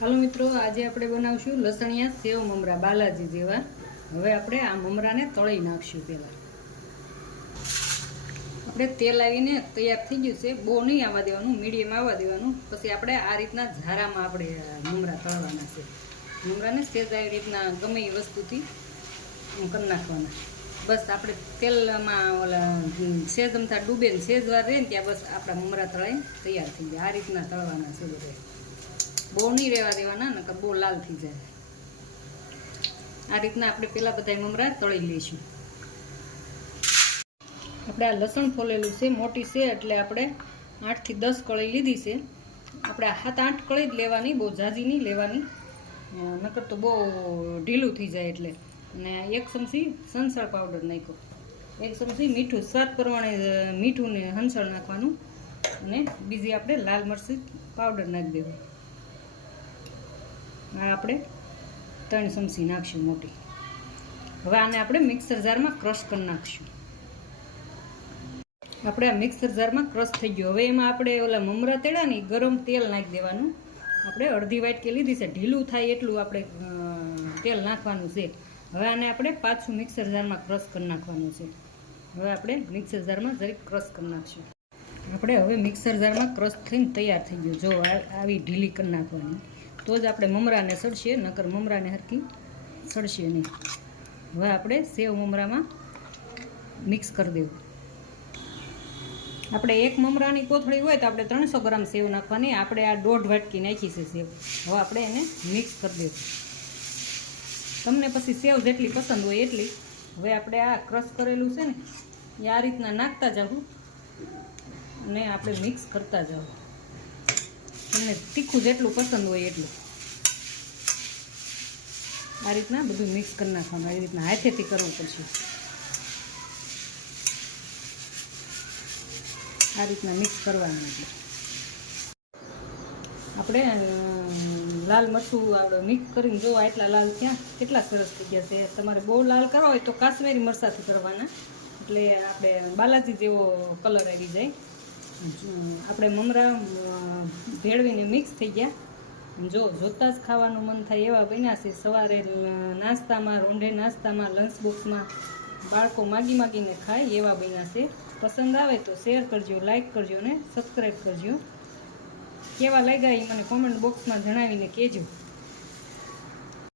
હાલો મિત્રો, આજે આપણે બનાવશું લસણિયા સેવ મમરા બાલાજી જેવા। હવે આપણે આ મમરાને તળી નાખશું। પહેલાં આપણે તેલ આવીને તૈયાર થઈ ગયું છે, બહુ નહીં આવવા દેવાનું, મીડિયમ આવવા દેવાનું। પછી આપણે આ રીતના ઝારામાં આપણે મમરા તળવાના છે। મમરાને સેજ આવી રીતના ગમે એ વસ્તુથી કરી નાખવાના। બસ આપણે તેલમાં ઓલા સેજ અમથા ડૂબે ને સેજ વાર રહે ને ત્યાં બસ આપણા મમરા તળાઈને તૈયાર થઈ જાય। આ રીતના તળવાના છે બધા, બહુ નહીં રહેવા દેવાના, નકર બહુ લાલ થઈ જાય। આ રીતના આપણે પહેલાં બધા મમરા તળી લઈશું। આપણે આ લસણ ફોલેલું છે, મોટી છે એટલે આપણે 8 થી 10 કળી લીધી છે। આપણે 7-8 કળી જ લેવાની, બહુ ઝાઝી નહીં લેવાની, નકર તો બહુ ઢીલું થઈ જાય એટલે। અને 1 ચમચી સંસળ પાવડર નાખ્યો, 1 ચમચી મીઠું, સ્વાદ પ્રમાણે મીઠું ને હંસળ નાખવાનું, અને બીજી આપણે લાલ મરચી પાવડર નાખી દેવું। આ આપણે 3 ચમચી નાખશું મોટી। હવે આને આપણે મિક્સર જારમાં ક્રશ કરી નાખશું। આપણે આ મિક્સર જારમાં ક્રશ થઈ ગયો। હવે એમાં આપણે ઓલા મમરા તેડાની ગરમ તેલ નાખી દેવાનું। આપણે અડધી વાટકી લીધી છે, ઢીલું થાય એટલું આપણે તેલ નાખવાનું છે। હવે આને આપણે પાછું મિક્સર જારમાં ક્રશ કરી નાખવાનું છે। હવે આપણે મિક્સર જારમાં જરીક ક્રશ કરી નાખશું। આપણે હવે મિક્સર જારમાં ક્રશ થઈને તૈયાર થઈ ગયું। જો આવી ઢીલી કરી નાખવાની, તો જ આપણે મમરાને સડશે, નકર મમરાને હરખી સડશે નહીં। હવે આપણે સેવ મમરામાં મિક્સ કરી દેવું। આપણે 1 મમરાની કોથળી હોય તો આપણે 300 ગ્રામ સેવ નાખવાની, આપણે આ 1.5 વાટકી નાખી છે સેવ। હવે આપણે એને મિક્સ કરી દેવું। તમને પછી સેવ જેટલી પસંદ હોય એટલી। હવે આપણે આ ક્રશ કરેલું છે ને એ આ રીતના નાખતા જવું અને આપણે મિક્સ કરતા જવું। તમને તીખું જેટલું પસંદ હોય એટલું આ રીતના બધું મિક્સ કરી નાખવાનું। આવી રીતના હાથેથી કરવું પડશે। આ રીતના મિક્સ કરવાનું। આપણે લાલ મરચું આપણે મિક્સ કરીને જો એટલા લાલ થયા, કેટલા સરસ થઈ ગયા છે। તમારે બહુ લાલ કરવા હોય તો કાશ્મીરી મરચાંથી કરવાના, એટલે આપણે બાલાજી જેવો કલર આવી જાય। આપણે મમરા ભેળવીને મિક્સ થઈ ગયા, જો જોતાં જ ખાવાનું મન થાય એવા બન્યા છે। સવારે નાસ્તામાં, રોંઢે નાસ્તામાં, લંચ બોક્સમાં બાળકો માગીને ખાય એવા બન્યા છે। પસંદ આવે તો શેર કરજો, લાઈક કરજો ને સબસ્ક્રાઈબ કરજો। કેવા લાગ્યા એ મને કોમેન્ટ બોક્સમાં જણાવીને કહેજો।